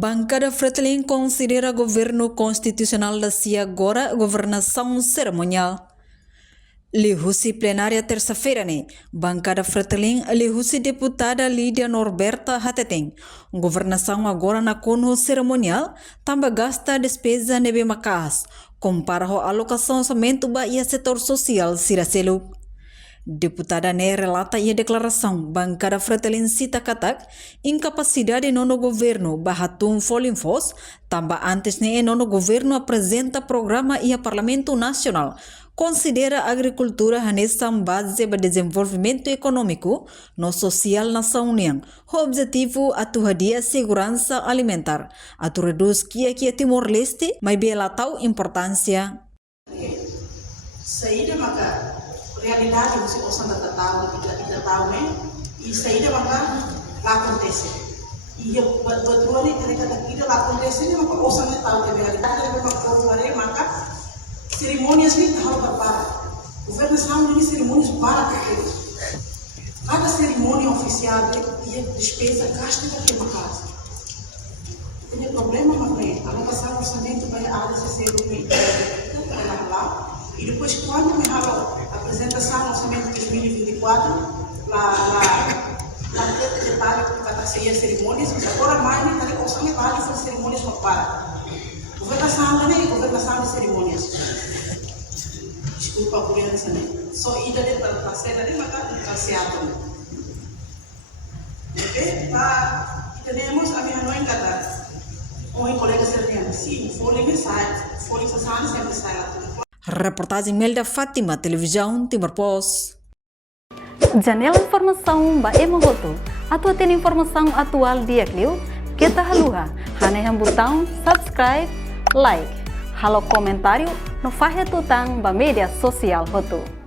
Bancada Fretilin considera governo constitucional da CIA agora governação cerimonial. Lihusi plenária terça-feira, Bancada Fretilin lihusi deputada Lídia Norberta Hateteng. Governação agora na cono cerimonial, também gasta despesa nebe macas, compara a alocação orçamento ba ia setor social siracelu. Deputada relata ia declaração Bancada Fretilin cita katak incapacidade nono governo bahatum folinfos, também antes nono governo apresenta programa ia Parlamento Nacional considera agricultura hanessa base para desenvolvimento econômico no social nação União. O objetivo atuadia segurança alimentar, atu reduz kia Timor-Leste, mas bela tal importância. Saída maka realidade você possa tahu tidak tahu e saída maka lá acontece. E betul ni mereka tidak lá acontece ni maka osang tahu ke realidade maka cerimônias ni tahu berpara. Governo Nacional ini cerimônias para porque cada cerimônia oficial ia despesa gasta daquele casa. Tem problema mas a alocação orçamento vai a ADCC do mês lá e depois quando me fala a apresentação do orçamento de 2024 lá detalhe com cada cerimônias agora mais nem tá orçamento vale fazer cerimônias para governação de cerimônias. Desculpa por isso, só ida de terceira de maka terseato. Ok, tá. Temos a minha mãe kata, colega serbiano, sim, folhinha sana sempre sai lá. Reportagem Melda Fátima, televisão Timor Post. Janela informação ba emohoto. Atua tem informação atual dia Clio. Kita haluha, hanya yang botão subscribe, like, halo comentário no Fahia Tutang ba media sosial hoto.